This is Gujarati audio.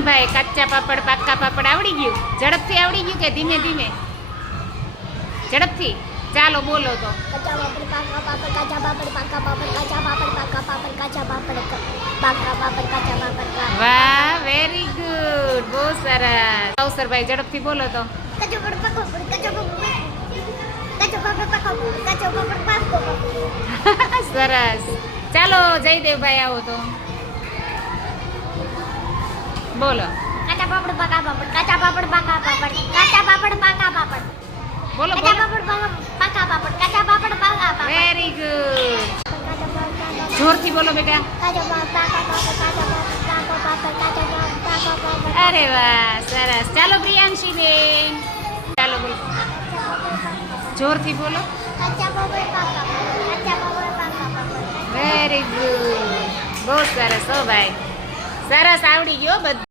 કિરણભાઈ કાચા પાપડ પાકા પાપડ આવડી ગયું? ઝડપથી આવડી ગયું કે ધીમે ધીમે? ઝડપથી ચાલો બોલો તો. કાચા પાપડ પાકા પાપડ કાચા પાપડ પાકા પાપડ કાચા પાપડ પાકા પાપડ કાચા પાપડ પાકા પાપડ કાચા પાપડ. વાહ, વેરી ગુડ, બહુ સરસ. અવસરભાઈ ઝડપથી બોલો તો. કાચા પાપડ પાકા પાપડ કાચા પાપડ કાચા પાપડ પાકા પાપડ કાચા પાપડ પાકો પાપડ. સરસ. ચાલો જયદેવભાઈ આવો તો બોલો. કાચા પાપડ પાકા પાપડ કાચા પાપડ પાકા પાપડ કાચા પાપડ પાકા પાપડ બોલો કાચા બોલો. પાપડ પાકા પાપડ કાચા પાપડ પાકા પાપડ. Very good. જોરથી બોલો બેટા. કાચા પાપડ પાકા પાપડ કાચા પાપડ પાકા પાપડ કાચા પાપડ પાકા પાપડ. અરે વાહ, સરસ. ચાલો પ્રિયાંશી બેન ચાલો બોલો. જોરથી બોલો. કાચા પાપડ પાકા પાપડ કાચા પાપડ પાકા પાપડ. વેરી ગુડ, બહુ સરસ હો ભાઈ, સરસ આવડી ગયો બધું.